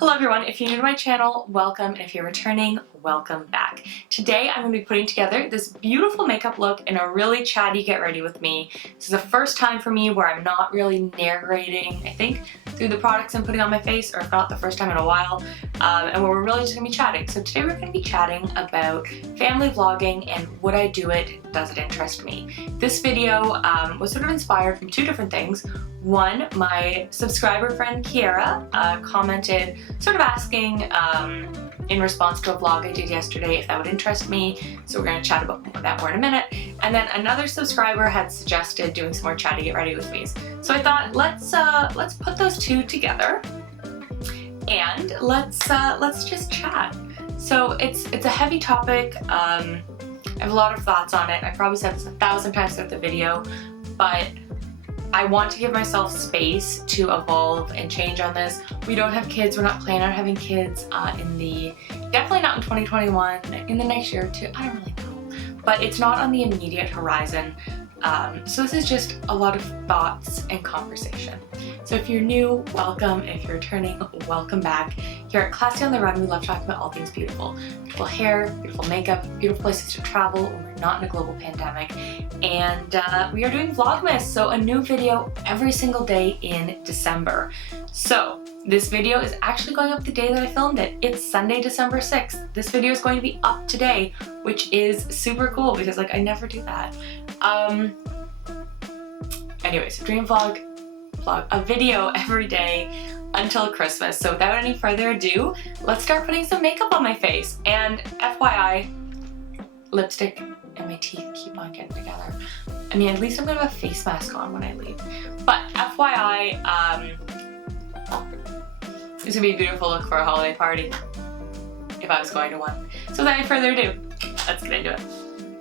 Hello everyone, if you're new to my channel, welcome, and if you're returning, welcome back. Today I'm going to be putting together this beautiful makeup look in a really chatty get ready with me. This is the first time for me where I'm not really narrating, I think, through the products I'm putting on my face, or if not the first time in a while, and where we're really just going to be chatting. So today we're going to be chatting about family vlogging and would I do it, does it interest me. This video was sort of inspired from two different things. One, my subscriber friend Kiara commented sort of asking in response to a vlog I did yesterday if that would interest me, so we're going to chat about that more in a minute. And then another subscriber had suggested doing some more chatty get ready with me. So I thought let's put those two together and let's just chat. So it's a heavy topic. I have a lot of thoughts on it. I probably said this 1,000 times throughout the video, but I want to give myself space to evolve and change on this. We don't have kids, we're not planning on having kids definitely not in 2021, in the next year or two, I don't really know. But it's not on the immediate horizon. So this is just a lot of thoughts and conversation. So if you're new, welcome. If you're returning, welcome back. Here at Classy on the Run, we love talking about all things beautiful. Beautiful hair, beautiful makeup, beautiful places to travel when we're not in a global pandemic. And we are doing Vlogmas, so a new video every single day in December. So this video is actually going up the day that I filmed it. It's Sunday, December 6th. This video is going to be up today, which is super cool because like I never do that. Anyways, dream vlog, a video every day until Christmas. So without any further ado, let's start putting some makeup on my face. And FYI, lipstick and my teeth keep on getting together. I mean, at least I'm gonna have a face mask on when I leave. But FYI, it's gonna be a beautiful look for a holiday party if I was going to one. So without any further ado, let's get into it.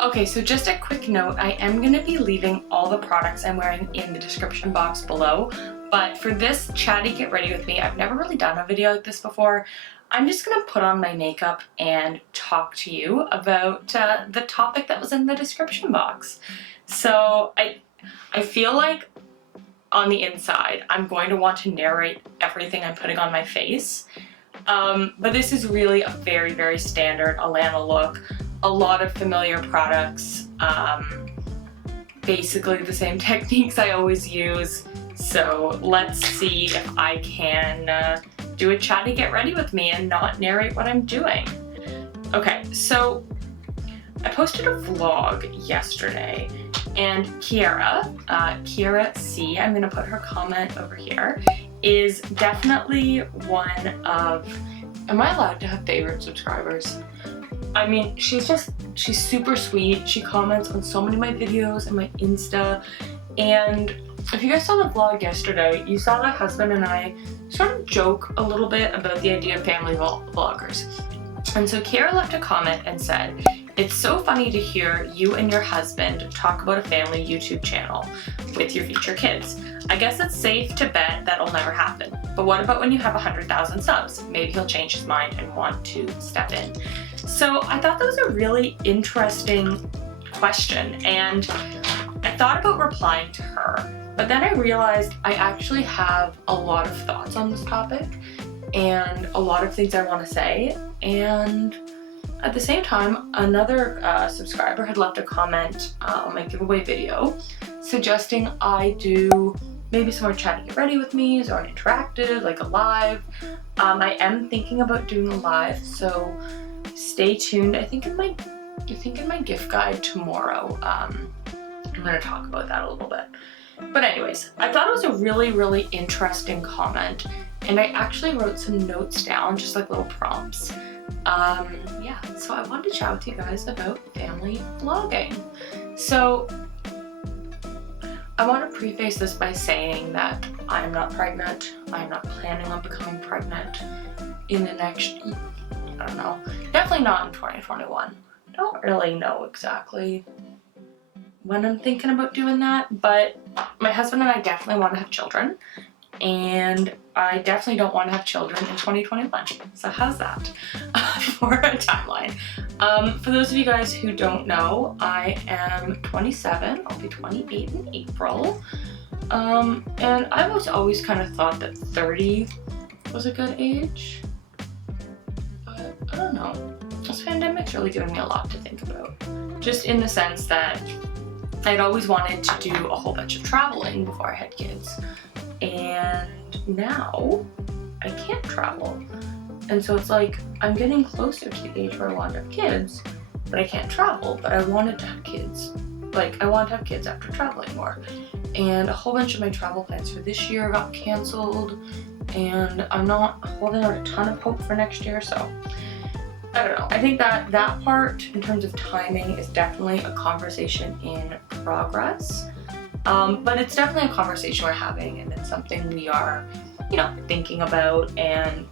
Okay, so just a quick note, I am going to be leaving all the products I'm wearing in the description box below, but for this chatty get ready with me, I've never really done a video like this before. I'm just going to put on my makeup and talk to you about the topic that was in the description box. So I feel like on the inside, I'm going to want to narrate everything I'm putting on my face, but this is really a very, very standard Alana look. A lot of familiar products, basically the same techniques I always use. So let's see if I can do a chatty get ready with me and not narrate what I'm doing. Okay, so I posted a vlog yesterday and Kiara C, I'm gonna put her comment over here, is definitely one of, am I allowed to have favorite subscribers? I mean, she's super sweet. She comments on so many of my videos and my Insta. And if you guys saw the vlog yesterday, you saw my husband and I sort of joke a little bit about the idea of family vloggers. And so Kiara left a comment and said, "It's so funny to hear you and your husband talk about a family YouTube channel with your future kids. I guess it's safe to bet that'll never happen. But what about when you have 100,000 subs? Maybe he'll change his mind and want to step in." So I thought that was a really interesting question, and I thought about replying to her, but then I realized I actually have a lot of thoughts on this topic and a lot of things I want to say, and at the same time, another subscriber had left a comment on my giveaway video suggesting I do maybe some more chatty get ready with me or an interactive, like a live. I am thinking about doing a live, so stay tuned. I think in my gift guide tomorrow, I'm gonna talk about that a little bit. But anyways, I thought it was a really, really interesting comment, and I actually wrote some notes down, just like little prompts. Yeah, so I wanted to chat with you guys about family vlogging. So I want to preface this by saying that I am not pregnant. I am not planning on becoming pregnant in the next, I don't know, definitely not in 2021. I don't really know exactly when I'm thinking about doing that, but my husband and I definitely want to have children, and I definitely don't want to have children in 2021. So how's that for a timeline? For those of you guys who don't know, I am 27. I'll be 28 in April. And I've always kind of thought that 30 was a good age, but I don't know. This pandemic's really given me a lot to think about. Just in the sense that I'd always wanted to do a whole bunch of traveling before I had kids. And now I can't travel. And so it's like, I'm getting closer to the age where I want to have kids, but I can't travel, but I wanted to have kids. Like, I want to have kids after traveling more. And a whole bunch of my travel plans for this year got canceled, and I'm not holding out a ton of hope for next year, so I don't know. I think that that part, in terms of timing, is definitely a conversation in progress. But it's definitely a conversation we're having, and it's something we are, you know, thinking about, and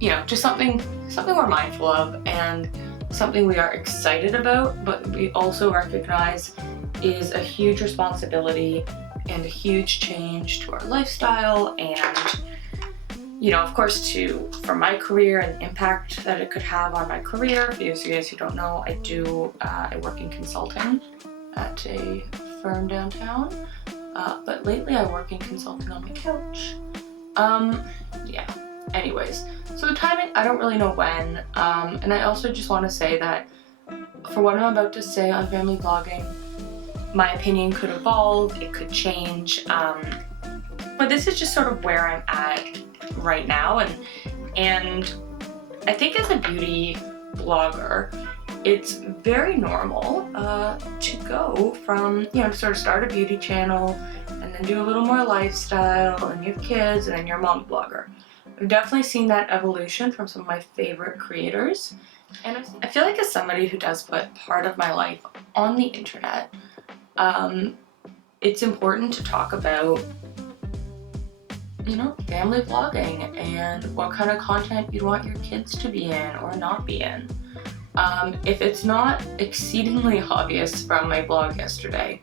you know, just something we're mindful of, and something we are excited about, but we also recognize is a huge responsibility and a huge change to our lifestyle, and you know, of course, for my career and the impact that it could have on my career. For those of you guys who don't know, I work in consulting at a firm downtown, but lately I work in consulting on my couch. Yeah. Anyways, so the timing, I don't really know when, and I also just want to say that for what I'm about to say on family vlogging, my opinion could evolve, it could change, but this is just sort of where I'm at right now, and I think as a beauty blogger, it's very normal to go from, you know, to sort of start a beauty channel and then do a little more lifestyle, and you have kids, and then you're a mom blogger. I've definitely seen that evolution from some of my favorite creators, and I feel like as somebody who does put part of my life on the internet, it's important to talk about, you know, family vlogging and what kind of content you'd want your kids to be in or not be in. If it's not exceedingly obvious from my blog yesterday,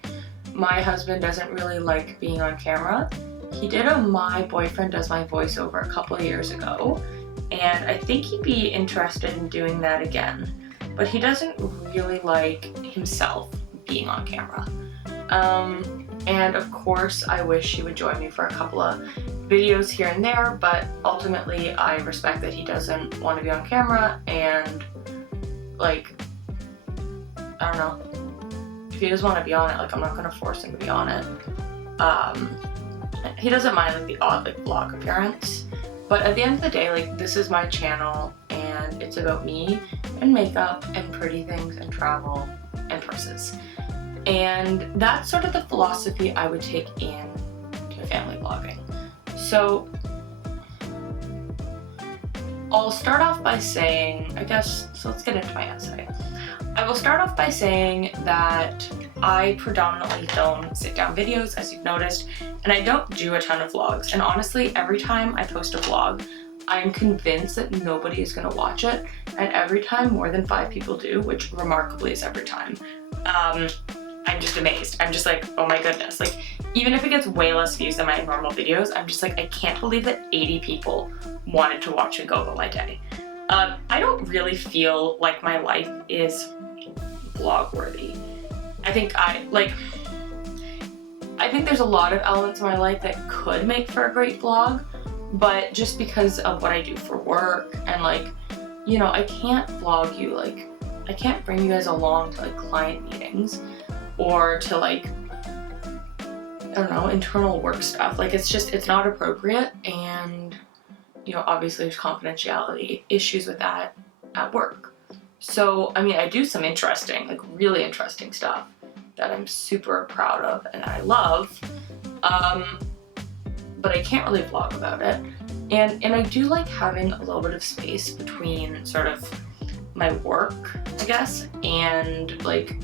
my husband doesn't really like being on camera. He did a My Boyfriend Does My Voiceover a couple of years ago, and I think he'd be interested in doing that again, but he doesn't really like himself being on camera. And of course, I wish he would join me for a couple of videos here and there, but ultimately I respect that he doesn't want to be on camera, and like, I don't know, if he doesn't want to be on it, like, I'm not going to force him to be on it. He doesn't mind like the odd like vlog appearance, but at the end of the day, like, this is my channel and it's about me and makeup and pretty things and travel and purses. And that's sort of the philosophy I would take in to family vlogging. So I'll start off by saying, so let's get into my essay. I will start off by saying that I predominantly film sit-down videos, as you've noticed, and I don't do a ton of vlogs. And honestly, every time I post a vlog, I'm convinced that nobody is going to watch it, and every time more than 5 people do, which remarkably is every time. I'm just amazed. I'm just like, oh my goodness. Like, even if it gets way less views than my normal videos, I'm just like, I can't believe that 80 people wanted to watch me go about my day. I don't really feel like my life is vlog worthy. I think there's a lot of elements in my life that could make for a great vlog, but just because of what I do for work and, like, you know, I can't vlog you, like, I can't bring you guys along to like client meetings or to like, I don't know, internal work stuff. Like, it's not appropriate, and you know, obviously there's confidentiality issues with that at work. So, I mean, I do some interesting, like really interesting stuff that I'm super proud of and I love, but I can't really vlog about it. And I do like having a little bit of space between sort of my work, I guess, and like,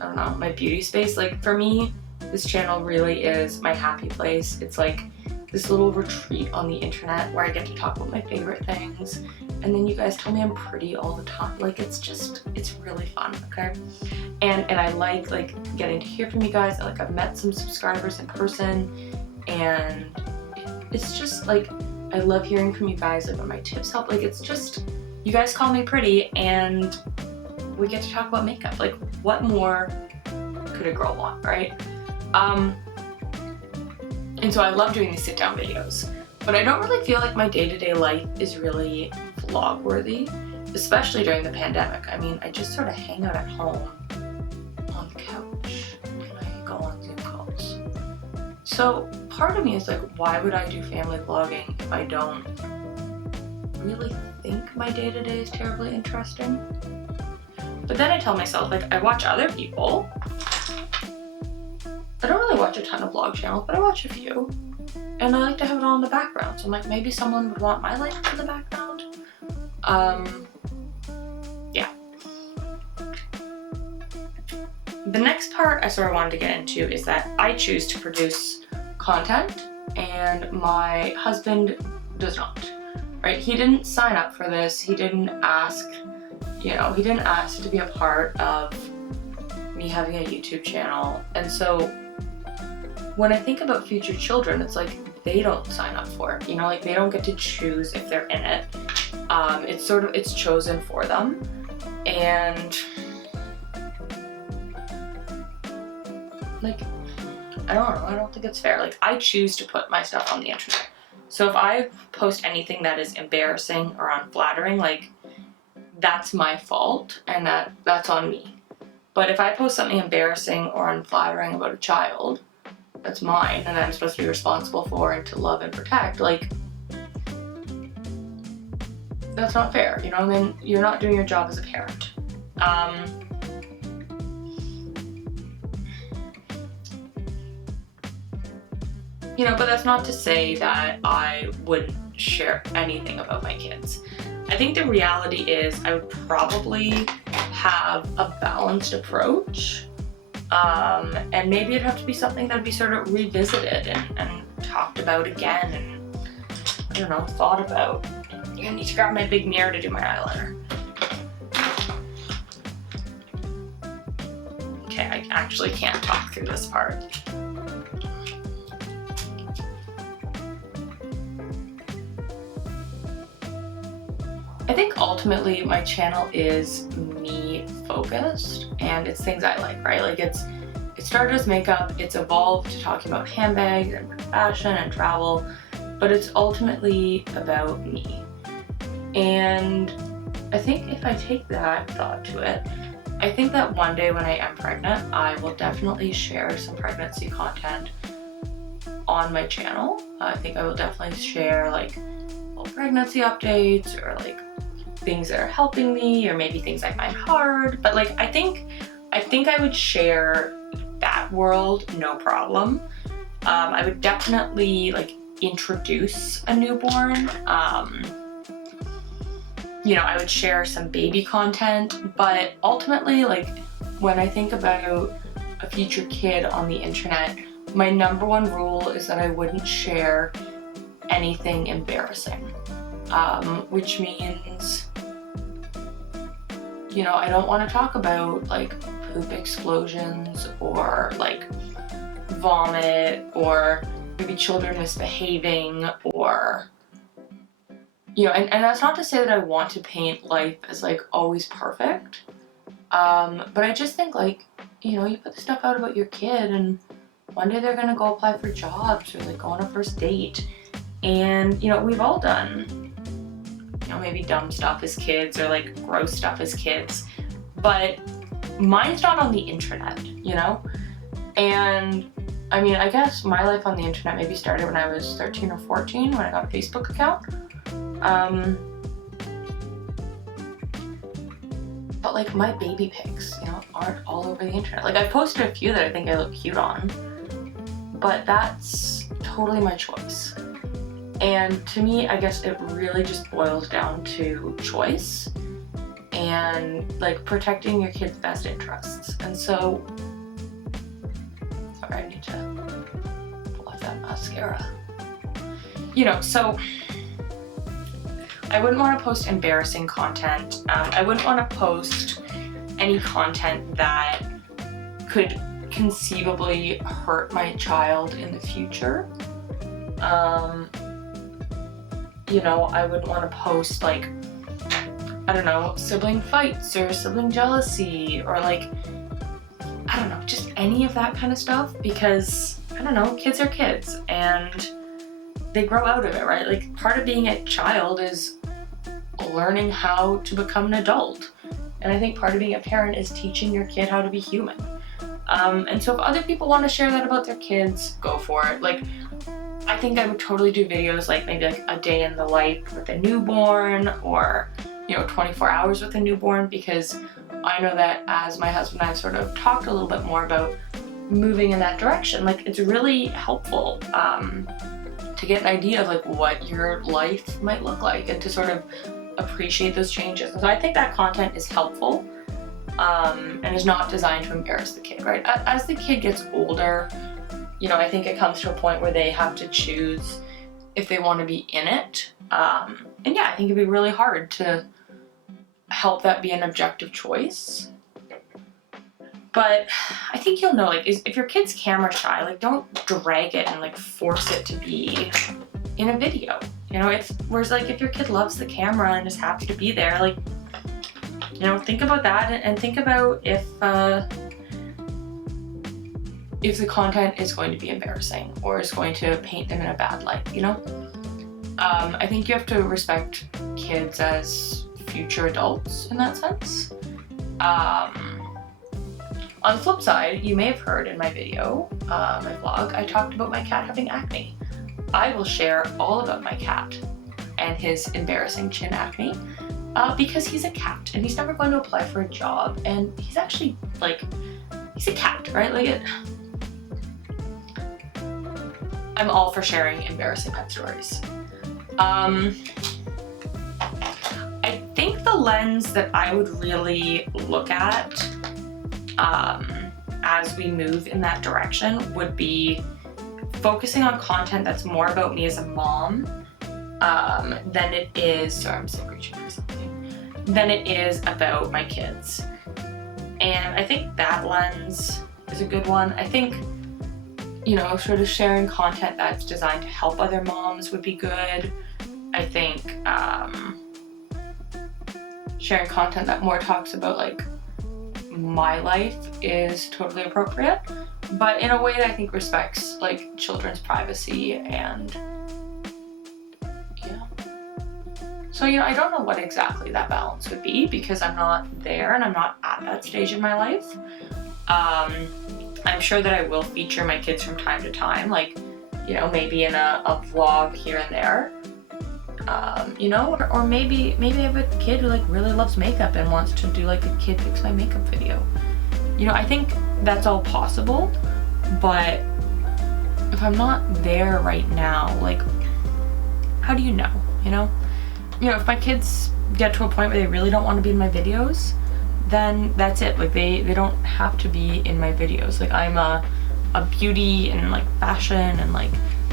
I don't know, my beauty space. Like, for me, this channel really is my happy place. It's like this little retreat on the internet where I get to talk about my favorite things, and then you guys tell me I'm pretty all the time. Like, it's really fun, okay? And I like getting to hear from you guys. I've met some subscribers in person, and it's just like, I love hearing from you guys, like when my tips help. Like, it's just, you guys call me pretty and we get to talk about makeup. Like, what more could could a girl want, right? And so I love doing these sit down videos, but I don't really feel like my day-to-day life is really vlog worthy, especially during the pandemic. I mean, I just sort of hang out at home on the couch and I go on Zoom calls. So part of me is like, why would I do family vlogging if I don't really think my day-to-day is terribly interesting? But then I tell myself, like, I watch other people. I don't really watch a ton of vlog channels, but I watch a few. And I like to have it all in the background. So I'm like, maybe someone would want my life in the background. Yeah. The next part I sort of wanted to get into is that I choose to produce content and my husband does not, right? He didn't sign up for this. He didn't ask, he didn't ask to be a part of me having a YouTube channel. And so when I think about future children, it's like they don't sign up for it, like they don't get to choose if they're in it. It's chosen for them. And like, I don't know, I don't think it's fair. Like, I choose to put my stuff on the internet. So if I post anything that is embarrassing or unflattering, like, that's my fault and that's on me. But if I post something embarrassing or unflattering about a child, that's mine and I'm supposed to be responsible for and to love and protect, like, that's not fair, and then you're not doing your job as a parent. But that's not to say that I wouldn't share anything about my kids. I think the reality is I would probably have a balanced approach, and maybe it'd have to be something that'd be sort of revisited and talked about again and, I don't know, thought about. I need to grab my big mirror to do my eyeliner. Okay, I actually can't talk through this part. I think ultimately my channel is me focused and it's things I like, right? Like it started as makeup, it's evolved to talking about handbags and fashion and travel, but it's ultimately about me. And I think if I take that thought to it, I think that one day when I am pregnant, I will definitely share some pregnancy content on my channel. I think I will definitely share like little pregnancy updates or like things that are helping me or maybe things I find hard. But like I think I would share that world, no problem. I would definitely like introduce a newborn. I would share some baby content, but ultimately, like, when I think about a future kid on the internet, my number one rule is that I wouldn't share anything embarrassing, which means, I don't want to talk about, like, poop explosions or, like, vomit or maybe children misbehaving or... and that's not to say that I want to paint life as like always perfect, but I just think like, you put the stuff out about your kid and one day they're gonna go apply for jobs or like go on a first date, and we've all done, maybe dumb stuff as kids or like gross stuff as kids, but mine's not on the internet, and I mean, I guess my life on the internet maybe started when I was 13 or 14 when I got a Facebook account. But like my baby pics, aren't all over the internet. Like I've posted a few that I think I look cute on, but that's totally my choice. And to me, I guess it really just boils down to choice and like protecting your kid's best interests. And so, sorry, I need to pull off that mascara. So I wouldn't want to post embarrassing content. I wouldn't want to post any content that could conceivably hurt my child in the future. I wouldn't want to post like, I don't know, sibling fights or sibling jealousy or like, I don't know, just any of that kind of stuff, because I don't know, kids are kids and they grow out of it, right? Like, part of being a child is learning how to become an adult. And I think part of being a parent is teaching your kid how to be human. And so if other people want to share that about their kids, go for it. Like, I think I would totally do videos like maybe like a day in the life with a newborn, or, you know, 24 hours with a newborn, because I know that as my husband and I sort of talked a little bit more about moving in that direction, like, it's really helpful to get an idea of like what your life might look like and to sort of appreciate those changes. And so I think that content is helpful and is not designed to embarrass the kid, right? As the kid gets older, you know, I think it comes to a point where they have to choose if they want to be in it. And yeah, I think it'd be really hard to help that be an objective choice. But I think you'll know, like, if your kid's camera shy, like, don't drag it and like force it to be in a video. You know, whereas like if your kid loves the camera and is happy to be there, like, you know, think about that and think about if the content is going to be embarrassing or is going to paint them in a bad light, you know? I think you have to respect kids as future adults in that sense. On the flip side, you may have heard in my video, my vlog, I talked about my cat having acne. I will share all about my cat and his embarrassing chin acne because he's a cat and he's never going to apply for a job, and he's actually, like, he's a cat, right? Like, I'm all for sharing embarrassing pet stories. I think the lens that I would really look at as we move in that direction would be focusing on content that's more about me as a mom than it is, sorry, I'm still reaching for something, than it is about my kids. And I think that lens is a good one. I think, you know, sort of sharing content that's designed to help other moms would be good. I think sharing content that more talks about like my life is totally appropriate, but in a way that I think respects like children's privacy. And yeah, so, you know, I don't know what exactly that balance would be because I'm not there and I'm not at that stage in my life. I'm sure that I will feature my kids from time to time, like, you know, maybe in a vlog here and there. You know, or maybe I have a kid who like really loves makeup and wants to do like a kid fix my makeup video. You know, I think that's all possible, but if I'm not there right now, like, how do you know, you know? You know, if my kids get to a point where they really don't want to be in my videos, then that's it. Like, they don't have to be in my videos. Like, I'm a beauty and like fashion and like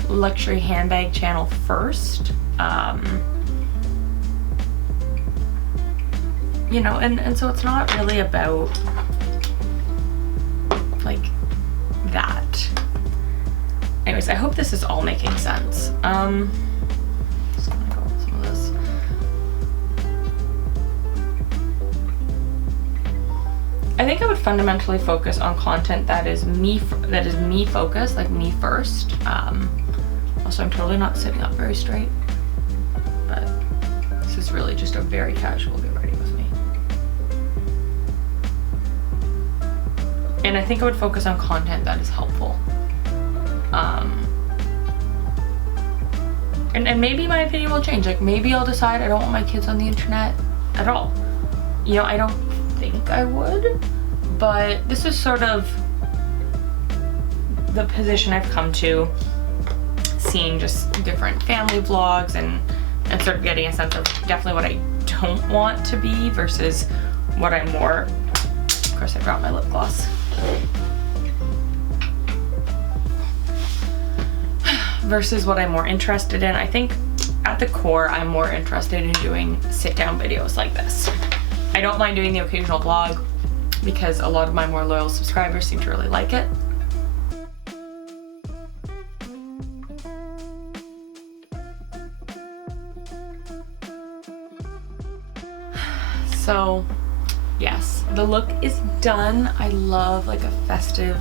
luxury handbag channel first. You know, and so it's not really about like that. Anyways, I hope this is all making sense. Just gonna go with some of this. I think I would fundamentally focus on content that is me focused, like me first. Also, I'm totally not sitting up very straight, but this is really just a very casual get ready with me. And I think I would focus on content that is helpful. And maybe my opinion will change. Like, maybe I'll decide I don't want my kids on the internet at all. You know, I don't think I would, but this is sort of the position I've come to, seeing just different family vlogs and sort of getting a sense of definitely what I don't want to be versus what I'm more, of course I dropped my lip gloss, versus what I'm more interested in. I think at the core I'm more interested in doing sit down videos like this. I don't mind doing the occasional vlog because a lot of my more loyal subscribers seem to really like it. So yes, the look is done. I love like a festive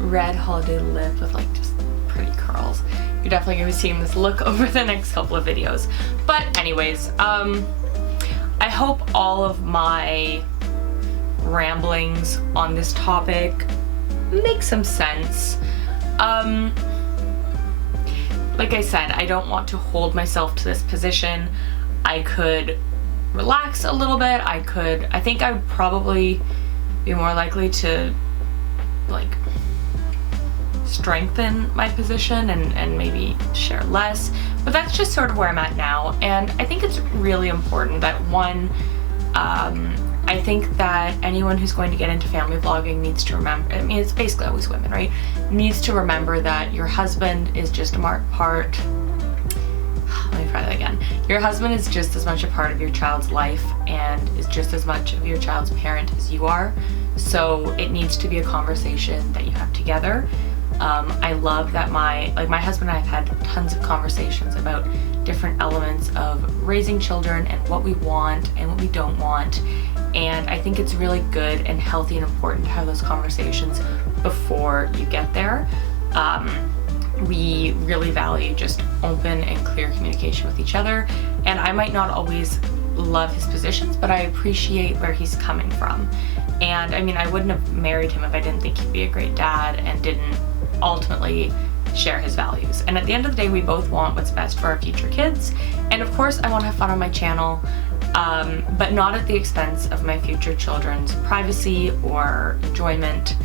red holiday lip with like just pretty curls. You're definitely gonna be seeing this look over the next couple of videos. But anyways, I hope all of my ramblings on this topic make some sense. Like I said, I don't want to hold myself to this position. I could relax a little bit. I think I would probably be more likely to like strengthen my position and maybe share less, but that's just sort of where I'm at now. And I think it's really important that one, I think that anyone who's going to get into family vlogging needs to remember, I mean, it's basically always women, right? Needs to remember that your husband is just a part, let me try that again. Your husband is just as much a part of your child's life and is just as much of your child's parent as you are. So it needs to be a conversation that you have together. I love that my husband and I have had tons of conversations about different elements of raising children and what we want and what we don't want. And I think it's really good and healthy and important to have those conversations before you get there. We really value just open and clear communication with each other. And I might not always love his positions, but I appreciate where he's coming from. And I mean, I wouldn't have married him if I didn't think he'd be a great dad and didn't ultimately share his values. And at the end of the day, we both want what's best for our future kids. And of course, I want to have fun on my channel, but not at the expense of my future children's privacy or enjoyment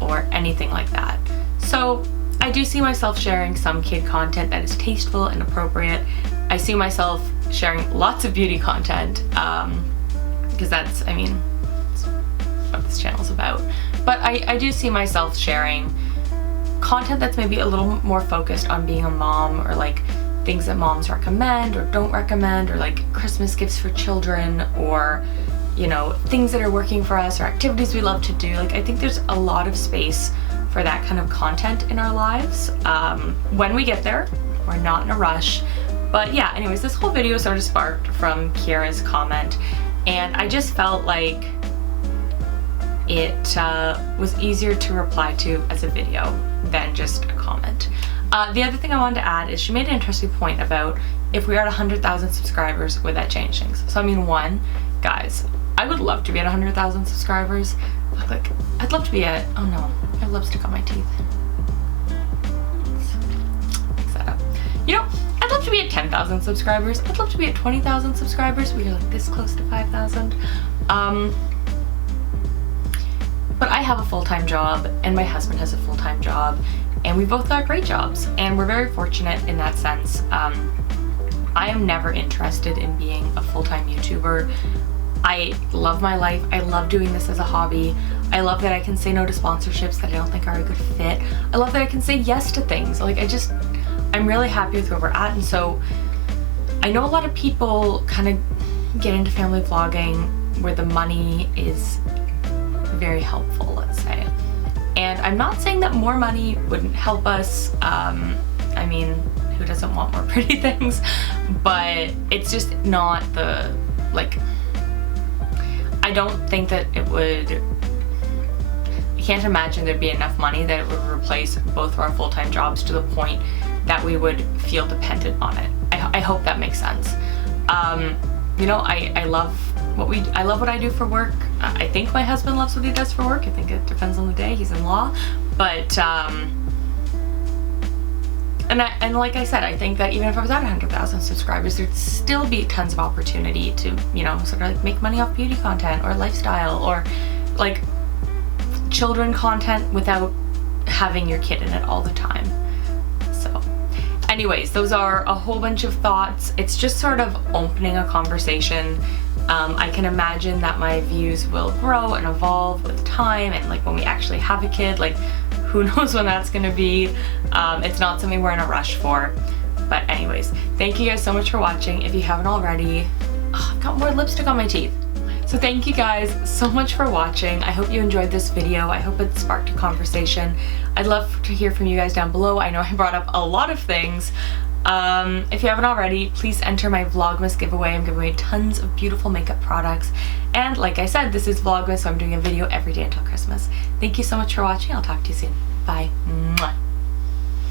or anything like that. So I do see myself sharing some kid content that is tasteful and appropriate. I see myself sharing lots of beauty content, because that's, I mean, that's what this channel's about. But I do see myself sharing content that's maybe a little more focused on being a mom, or like things that moms recommend or don't recommend, or like Christmas gifts for children, or, you know, things that are working for us or activities we love to do. Like, I think there's a lot of space for that kind of content in our lives. When we get there, we're not in a rush. But yeah, anyways, this whole video sort of sparked from Kiara's comment, and I just felt like it was easier to reply to as a video than just a comment. The other thing I wanted to add is she made an interesting point about if we are at 100,000 subscribers, would that change things? So I mean, one, guys, I would love to be at 100,000 subscribers. Like, I'd love to be at, oh no, I have lipstick on my teeth. Let's mix that up. You know, I'd love to be at 10,000 subscribers. I'd love to be at 20,000 subscribers. We are like this close to 5,000. But I have a full-time job and my husband has a full-time job, and we both got great jobs, and we're very fortunate in that sense. I am never interested in being a full-time YouTuber. I love my life. I love doing this as a hobby. I love that I can say no to sponsorships that I don't think are a good fit. I love that I can say yes to things. Like, I'm really happy with where we're at. And so I know a lot of people kind of get into family vlogging where the money is very helpful, let's say. And I'm not saying that more money wouldn't help us. I mean, who doesn't want more pretty things? But it's just not the, like, I don't think that it would, I can't imagine there'd be enough money that it would replace both of our full-time jobs to the point that we would feel dependent on it. I hope that makes sense. You know, I love what I do for work. I think my husband loves what he does for work. I think it depends on the day. He's in law. But, and like I said, I think that even if I was at 100,000 subscribers, there'd still be tons of opportunity to, you know, sort of like make money off beauty content or lifestyle or like children content without having your kid in it all the time. So anyways, those are a whole bunch of thoughts. It's just sort of opening a conversation. I can imagine that my views will grow and evolve with time, and like when we actually have a kid, like who knows when that's gonna be. It's not something we're in a rush for. But anyways, thank you guys so much for watching. If you haven't already, I've got more lipstick on my teeth. So thank you guys so much for watching. I hope you enjoyed this video. I hope it sparked a conversation. I'd love to hear from you guys down below. I know I brought up a lot of things, If you haven't already, please enter my Vlogmas giveaway. I'm giving away tons of beautiful makeup products. And like I said, this is Vlogmas, so I'm doing a video every day until Christmas. Thank you so much for watching. I'll talk to you soon. Bye. Mwah.